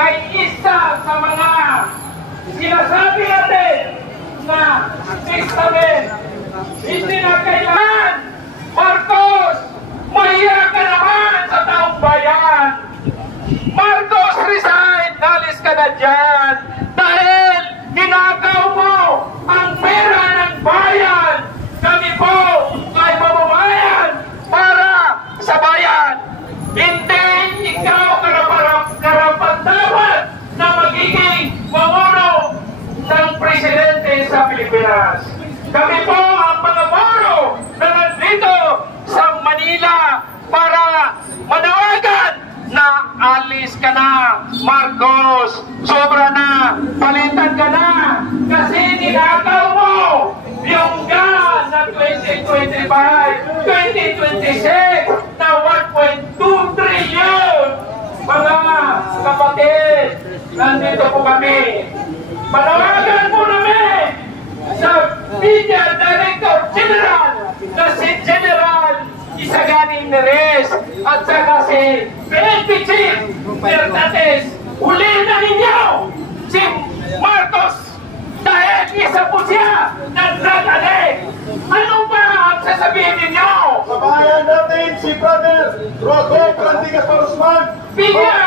ay isa sa mga sinasabi natin na testament. Hindi na kailangan, Marcos, mahiya ka naman sa taong bayan. Marcos, resign, nalis ka na dyan. Dahil ginagaw mo ang pera ng bayan. Kami po ay mamamayan para sa bayan. Hindi ikaw karapat-dapat na magiging mamuno ng presidente sa Pilipinas. Kami po ang mga moro na nandito sa Manila para manawagan na alis ka na, Marcos. Sobra na, palitan ka na. Kasi ninakaw mo yung gas na 2025, 2026 na 1.2 trillion. Mga kapatid, nandito po kami. Panawagan po namin sa Media Director General na si General Isaganing Neres at saka si PNP Chief Bernates. Huli na ninyo si Marcos dahil isa po siya na drug addict. Ano ba ang sasabihin ninyo? Kabayan natin si Brother Rojo Frantigas Parusman. Pinya!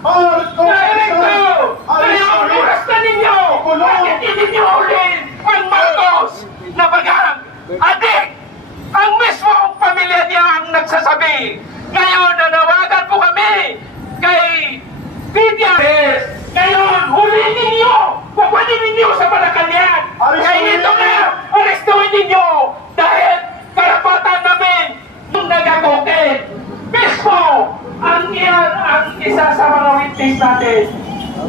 Director! Kaya oras na ninyo! Bakit hindi nyo ulin ang Marcos na bagang adik? Ang mismong pamilya niya ang nagsasabi. Ngayon, nanawagan po kami kay Pinya. Ngayon, hulin ninyo! Kukunin ninyo sa Malacanang! Kaya ito na! Arestuhin ninyo! Dahil karapatan namin yung nagagokit. Mismo! Ang iyan ang isa sa mga witness natin.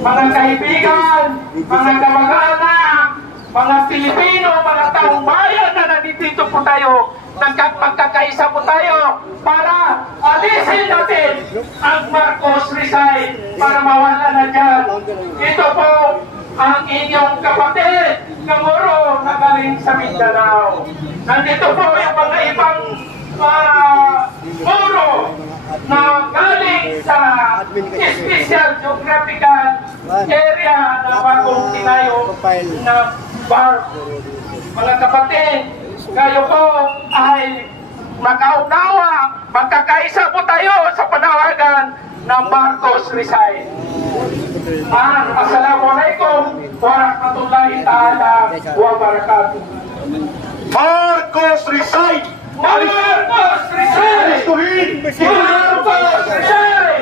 Mga kaibigan, mga kamag-anak, mga Pilipino, mga taong bayan na nandito po tayo, magkakaisa po tayo para alisin natin ang Marcos resign para mawala na dyan. Ito po ang inyong kapatid, Kamuro, na galing sa Mindanao. Nandito po yung mga ibang Moro na galing sa special geographical area na bagong tinayo na bar. Mga kapatid, kayo po ay magkaunawa, magkakaisa po tayo sa panawagan ng Marcos resign. Assalamualaikum warahmatullahi ta'ala wabarakatuh. Marcos resign! Marcos resign! Arestuhin! Marcos resign!